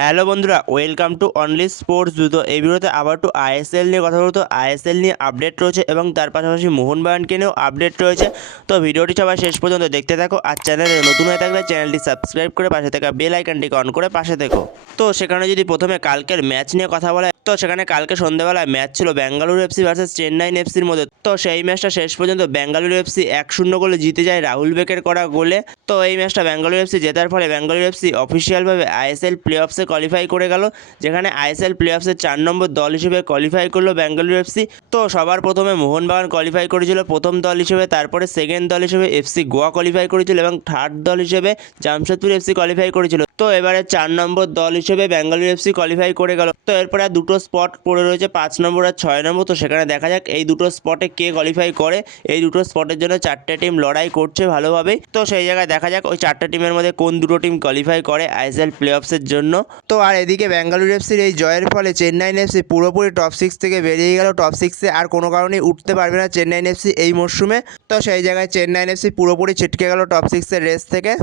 Hello বন্ধুরা, welcome to only sports জুতো। এই ভিডিওতে আবার টু আইএসএল নিয়ে কথা বলতো আইএসএল নিয়ে আপডেট রয়েছে এবং তার পাশাপাশি মোহনবাগানকে নিয়েও আপডেট রয়েছে। তো ভিডিওটি সবাই শেষ পর্যন্ত দেখতে থাকো আর চ্যানেলে নতুন হয়ে থাকলে চ্যানেলটি সাবস্ক্রাইব করে পাশে থাকা বেল আইকনটিকে অন করে পাশে থেকো। তো সেখানে যদি প্রথমে কালকের ম্যাচ নিয়ে কথা বলা তো সেখানে কালকে সন্ধ্যেবেলায় ম্যাচ ছিল বেঙ্গালুরু এফসি ভার্সেস চেন্নাইন এফসির মধ্যে। তো সেই ম্যাচটা শেষ পর্যন্ত বেঙ্গালুরু এফসি এক শূন্য গোলে জিতে যায় রাহুল বেকের করা গোলে। তো এই ম্যাচটা বেঙ্গালুরু এফসি জেতার ফলে বেঙ্গালুরু এফসি অফিসিয়ালভাবে আইএসএল প্লে অফসে কোয়ালিফাই করে গেল, যেখানে আইএসএল প্লে অফসের চার নম্বর দল হিসেবে কোয়ালিফাই করল বেঙ্গালুরু এফসি। তো সবার প্রথমে মোহনবাগান কোয়ালিফাই করেছিল প্রথম দল হিসেবে, তারপরে সেকেন্ড দল হিসেবে এফসি গোয়া কোয়ালিফাই করেছিল এবং থার্ড দল হিসেবে জামশেদপুর এফসি কোয়ালিফাই করেছিল। তো এবারে চার নম্বর দল হিসেবে বেঙ্গালুরু এফসি কোয়ালিফাই করে গেল। তো এরপরে আর দুটো স্পট পড়ে রয়েছে, পাঁচ নম্বর আর ছয় নম্বর। তো সেখানে দেখা যাক এই দুটো স্পটে কে কোয়ালিফাই করে। এই দুটো স্পটের জন্য চারটে টিম লড়াই করছে ভালোভাবেই। তো সেই জায়গায় দেখা যাক ওই চারটে টিমের মধ্যে কোন দুটো টিম কোয়ালিফাই করে আইএসএল প্লে অফসের জন্য। তো আর এদিকে বেঙ্গালুরু এফসির এই জয়ের ফলে চেন্নাইন এফসি পুরোপুরি টপ সিক্স থেকে বেরিয়ে গেল। টপ সিক্সে আর কোনো কারণেই উঠতে পারবে না চেন্নাইন এফসি এই মরশুমে। তো সেই জায়গায় চেন্নাইন এফসি পুরোপুরি ছিটকে গেল টপ সিক্সের রেস থেকে।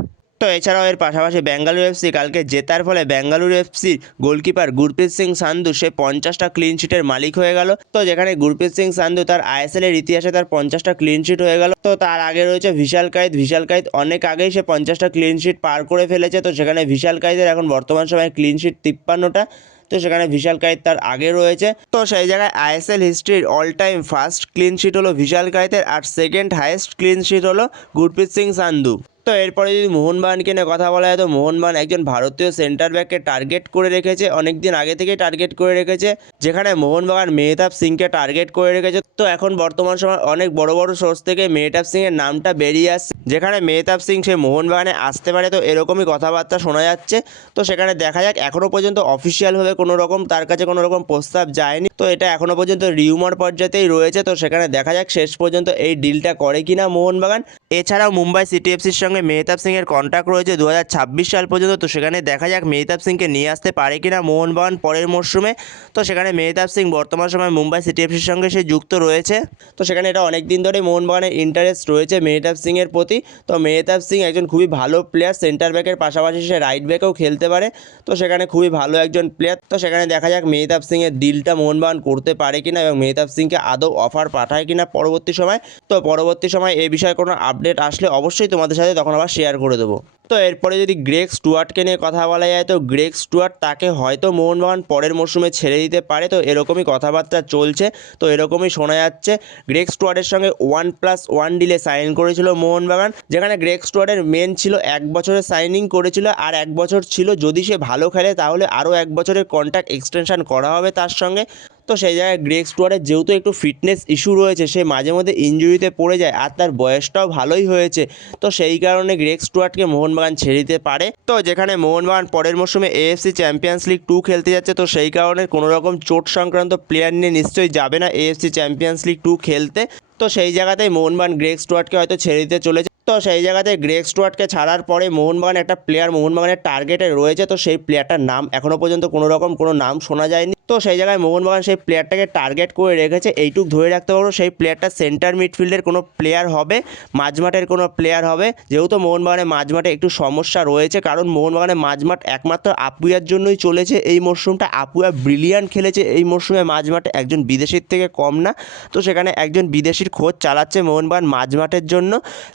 তো এছাড়াও এর পাশাপাশি বেঙ্গালুরু এফসি কালকে জেতার ফলে বেঙ্গালুরু এফসি গোলকিপার গুরপ্রীত সিং সান্ধু, সে পঞ্চাশটা ক্লিন শিটের মালিক হয়ে গেল। তো যেখানে গুরপ্রীত সিং সান্ধু তার আইএসএল এর ইতিহাসে তার পঞ্চাশটা ক্লিন শিট হয়ে গেল। তো তার আগে রয়েছে ভিশাল কায়েত। ভিশাল কায়েত অনেক আগেই সে পঞ্চাশটা ক্লিন শিট পার করে ফেলেছে। তো সেখানে ভিশাল কায়েতের এখন বর্তমান সময়ে ক্লিন শিট তিপ্পান্নটা। তো সেখানে ভিশাল কায়েত তার আগে রয়েছে। তো সেই জায়গায় ISL হিস্ট্রির all time first clean sheet হলো ভিশাল কায়েতের আর সেকেন্ড হাইয়েস্ট ক্লিন শিট হলো গুরপ্রীত সিং সান্ধু। তো এরপরে যদি মোহনবাগানকে নিয়ে কথা বলা হয় তো মোহনবাগান একজন ভারতীয় সেন্টার ব্যাককে টার্গেট করে রেখেছে। অনেক দিন আগে থেকেই টার্গেট করে রেখেছে। যেখানে মোহনবাগান মেহতাব সিংকে টার্গেট করে রেখেছে। তো এখন বর্তমান সময় অনেক বড় বড় সোর্স থেকে মেহতাব সিংয়ের নামটা বেরিয়ে আসছে। যেখানে মেহতাব সিং সে মোহনবাগানে আসতে পারে, তো এরকমই কথাবার্তা শোনা যাচ্ছে। তো সেখানে দেখা যাক এখনও পর্যন্ত অফিসিয়ালভাবে কোনো রকম তার কাছে কোনো রকম প্রস্তাব যায়নি। তো এটা এখনও পর্যন্ত রিউমার পর্যায়েতেই রয়েছে। তো সেখানে দেখা যাক শেষ পর্যন্ত এই ডিলটা করে কিনা মোহনবাগান। এছাড়াও মুম্বাই সিটি এফসির সঙ্গে মেহতাব সিংয়ের কন্ট্যাক্ট রয়েছে দু হাজার ছাব্বিশ সাল পর্যন্ত। তো সেখানে দেখা যাক মেহতাব সিংকে নিয়ে আসতে পারে কিনা মোহনবাগান পরের মরশুমে। তো সেখানে মেহতাব সিং বর্তমান সময় মুম্বাই সিটি এফসির সঙ্গে সে যুক্ত রয়েছে। তো সেখানে এটা অনেক দিন ধরে মোহনবাগানের ইন্টারেস্ট রয়েছে মেহতাব সিংয়ের প্রতি। তো মেহতাব সিং একজন খুবই ভালো প্লেয়ার সেন্টার ব্যাকের পাশাপাশি সে রাইট ব্যাকেও খেলতে পারে। তো সেখানে খুবই ভালো একজন প্লেয়ার তো সেখানে দেখা যাক মেহতাব সিংয়ের ডিলটা মোহনবাগান করতে পারে কিনা এবং মেহতাব সিংকে আদৌ অফার পাঠায় কিনা পরবর্তী সময়। তো পরবর্তী সময় এই বিষয়ে কোনো আপডেট আসলে অবশ্যই তোমাদের সাথে তখন আবার শেয়ার করে দেবো। তো এরপরে যদি গ্রেগ স্টুয়ার্টকে নিয়ে কথা বলা যায়, তো গ্রেগ স্টুয়ার্ট তাকে হয়তো মোহনবাগান পরের মরশুমে ছেড়ে দিতে পারে। তো এরকমই কথাবার্তা চলছে। তো এরকমই শোনা যাচ্ছে গ্রেগ স্টুয়ার্টের সঙ্গে ওয়ান প্লাস ওয়ান ডিলে সাইন করেছিল মোহনবাগান, যেখানে গ্রেগ স্টুয়ার্টের মেন ছিল এক বছরের সাইনিং করেছিল, আর এক বছর ছিল যদি সে ভালো খেলে, তাহলে আরও এক বছরের কন্ট্রাক্ট এক্সটেনশন করা হবে তার সঙ্গে। তো সেই জায়গায় গ্রেগ স্টুয়ার্টের যেহেতু একটু ফিটনেস ইস্যু রয়েছে, সে মাঝে মধ্যে ইঞ্জুরিতে পড়ে যায় আর তার বয়সটাও ভালোই হয়েছে। তো সেই কারণে গ্রেগ স্টুয়ার্টকে মোহনবাগান ছেড়ে দিতে পারে। তো যেখানে মোহনবাগান পরের মরশুমে এএফসি চ্যাম্পিয়ন্স লিগ টু খেলতে যাচ্ছে, তো সেই কারণে কোনো রকম চোট সংক্রান্ত প্লেয়ার নিয়ে নিশ্চয়ই যাবে না এএফসি চ্যাম্পিয়ন্স লিগ টু খেলতে। তো সেই জায়গাতেই মোহনবাগান গ্রেগ স্টুয়ার্টকে হয়তো ছেড়ে দিতে চলেছে। তো সেই জায়গাতে গ্রেগ স্টুয়ার্টকে ছাড়ার পরে মোহনবাগান একটা প্লেয়ার মোহনবাগানের টার্গেটে রয়েছে, তো সেই প্লেয়ারটার নাম এখনও পর্যন্ত কোনো রকম কোনো নাম শোনা যায়নি। তো সেই জায়গায় মোহনবাগান সেই প্লেয়ারটাকে টার্গেট করে রেখেছে। এইটুক ধরে রাখতে পারব, সেই প্লেয়ারটা সেন্টার মিডফিল্ডের কোনো প্লেয়ার হবে, মাঝমাঠের কোনো প্লেয়ার হবে। যেহেতু মোহনবাগানের মাঝমাঠে একটু সমস্যা রয়েছে, কারণ মোহনবাগানের মাঝমাঠ একমাত্র আপুয়ার জন্যই চলেছে এই মরশুমটা। আপুয়া ব্রিলিয়ান খেলেছে এই মরশুমে, মাঝমাঠে একজন বিদেশির থেকে কম না। তো সেখানে একজন বিদেশির খোঁজ চালাচ্ছে মোহনবাগান মাঝমাঠের জন্য।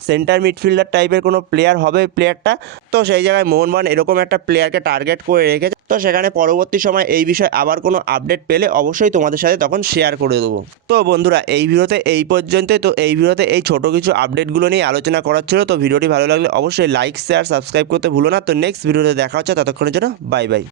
সেন্টার মিডফিল্ডার টাইপের কোনো প্লেয়ার হবে প্লেয়ারটা তো সেই জায়গায় মোহনবাগান এরকম একটা প্লেয়ারকে টার্গেট করে রেখেছে। তো সেখানে পরবর্তী সময় এই বিষয়ে আবার কোনো আপডেট পেলে অবশ্যই তোমাদের সাথে তখন শেয়ার করে দেবো। তো বন্ধুরা, এই ভিডিওতে এই পর্যন্ত তো এই ভিডিওতে এই ছোট কিছু আপডেটগুলো নিয়ে আলোচনা করার ছিল। তো ভিডিওটি ভালো লাগলে অবশ্যই লাইক শেয়ার সাবস্ক্রাইব করতে ভুলো না। তো নেক্সট ভিডিওতে দেখা হচ্ছে। ততক্ষণের জন্য বাই বাই